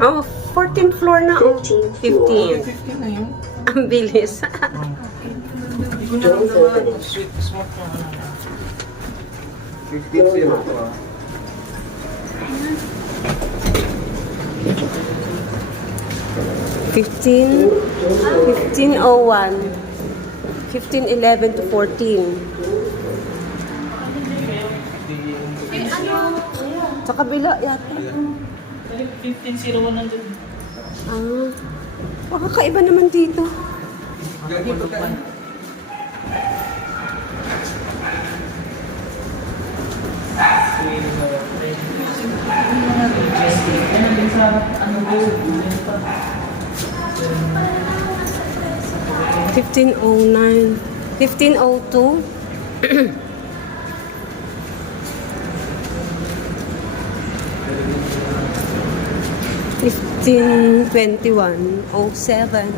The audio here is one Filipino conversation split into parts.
Oh, 14th floor na. Oh. 15. 15 na yun. Ang bilis. Hindi ko na alam naman. Sweet, smart na. 15-0 to ah. Fifteen 15:01. 15:11 to 14. Sa kabila yata. 15-01 nandun. Ah. Baka kaiba naman dito. Ano din sa ano ba yun? 15:09. 15:02. 15:21. 07.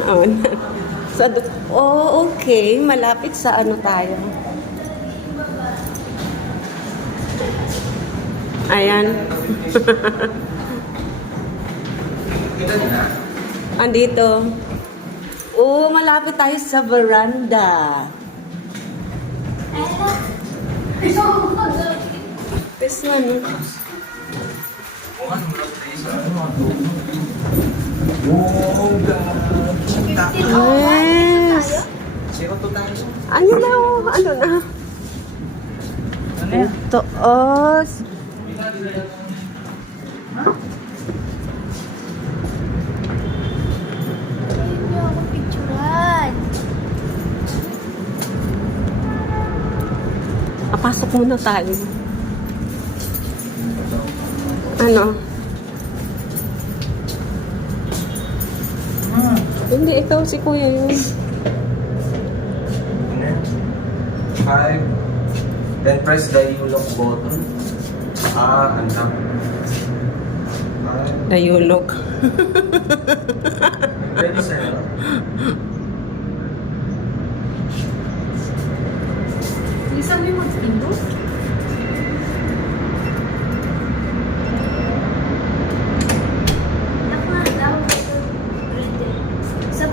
Oo na. Okay. Malapit sa ano tayo. Ayan. Andito. Malapit tayo sa veranda. This one. Yes. Ano na? Ano na? Ito. Hindi ako picturean. Pasok muna tayo. Ano? Hindi, ikaw si kuya yun. 5. Then press the U-lock button. Hanggang. 5. Nayulog. Ready, sir? Isa mo yung mag-window?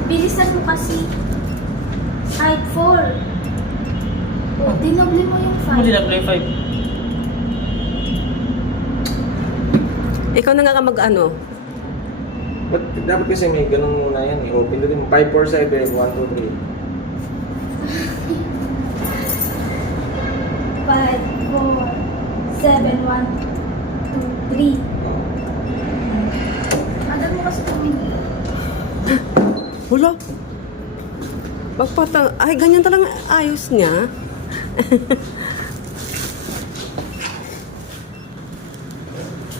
Bilisan mo kasi. Height 4. O, dinoble mo yung 5. Hindi na play 5. Ikaw na nga ka mag-ano? Dapat kasi may ganun muna yan. I-open din mo. 5, 4, 7, 1, 2, 3. 5, 4, 7, 1, 2, 3. Agad mo kasi tumingin. Wala. Pagpatang... Ay, ganyan talaga ayos niya.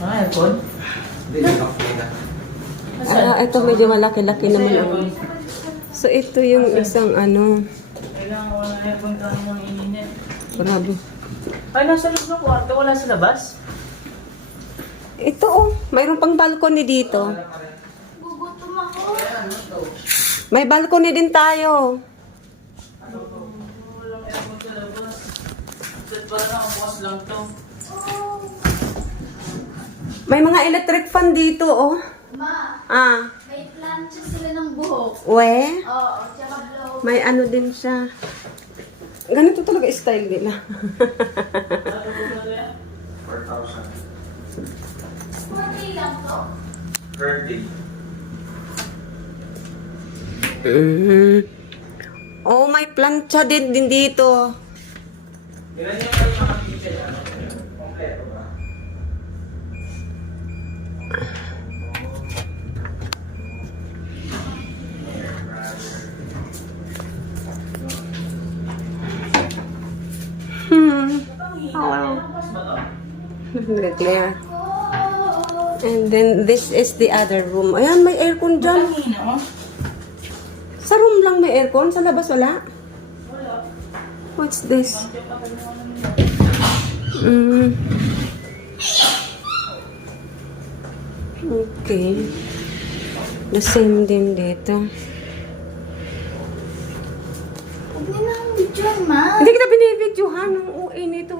Aircon? Hindi, okay na. Ito medyo malaki-laki naman. So, ito yung isang ano... Kailangan wala aircon ka naman ininit. Grabe. Ay, nasa loob ng kwarto, wala sa labas? Ito mayroon pang balcony dito. Gugutom ako. May balcony din tayo. Walang aircon sa labas. Dad pala nakabukas lang to. May mga electric fan dito, Ma, Ah, may plancha sila ng buhok. we? Oo, tsaka blow. May ano din siya. Ganito talaga style nila. 4,000. 4K lang to. Per day. May plancha din dito. Ilan yung mga picture? Kompleto ba? Clear. And then this is the other room. Ayan, may aircon dyan. Sa room lang may aircon? Sa labas wala? What's this? Okay. The same din dito. Huwag niyo na ang video, ma. Hindi kita binibidyohan ng UE nito.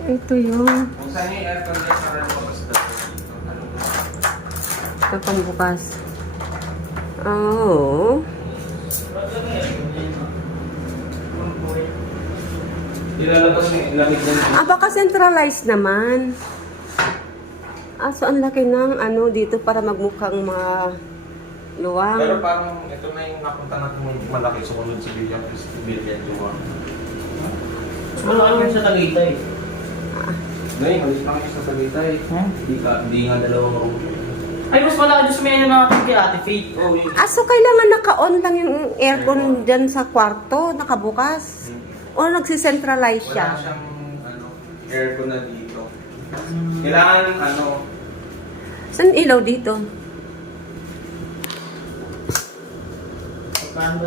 Ito yun. Kung saan yung aircon niya, para lumabas daw. Ito pang bukas. Oh. Ilalabas yung lamig na niya. Ah, baka centralized naman. Ah, so ang laki ng ano dito para magmukhang Pero maluwang. parang ito na yung napunta natin malaki sumunod si William Billion Jumar. Wala kami sa Tagaytay. Ngayon, malis lang kayo sa Tagaytay. Hindi nga dalawang room. Ay, mas malaki doon sa may ano natin kay Ate Faith. Oh, yun. Ah, so kailangan naka-on lang yung aircon dyan sa kwarto, nakabukas? O nagsicentralize Wala siya? siyang aircon na dito. Kailangan Saan ilaw dito?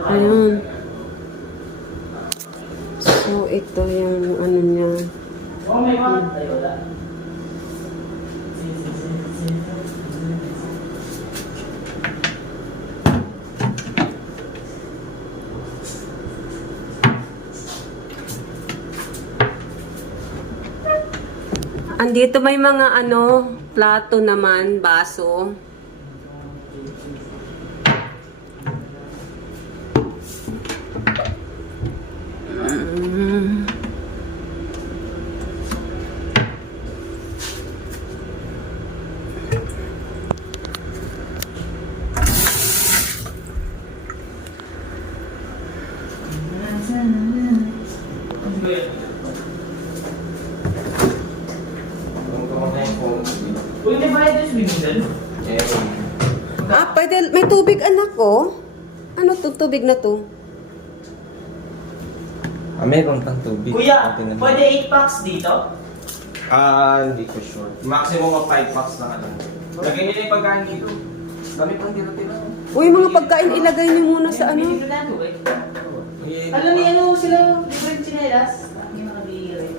Ayun. So, ito yung ano niya. Oh, may mga. Ay, wala. Andito may mga ano, plato naman, baso. Mm. Uy, di ba ito swimming doon? Ah, pwede, may tubig anak ko. Ano to, tubig na to? Meron kang tubig. Kuya, Okay na. pwede 8 packs dito? Hindi ko sure. Maximum of 5 packs na lang. Lagyan niyo na yung pagkain dito. Dami pang tira-tira. Uy, mga pagkain ilagay niyo muna sa ano. Hindi ko na ito eh. Alam niyo ano sila, different chinelas. Hindi makabigil eh.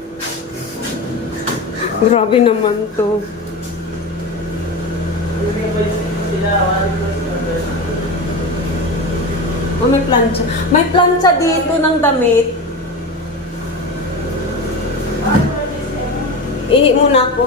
Grabe naman to. Alam niyo ba sila, wala ko sila. Oh, may plancha. May plancha dito ng damit. Ihi muna ako.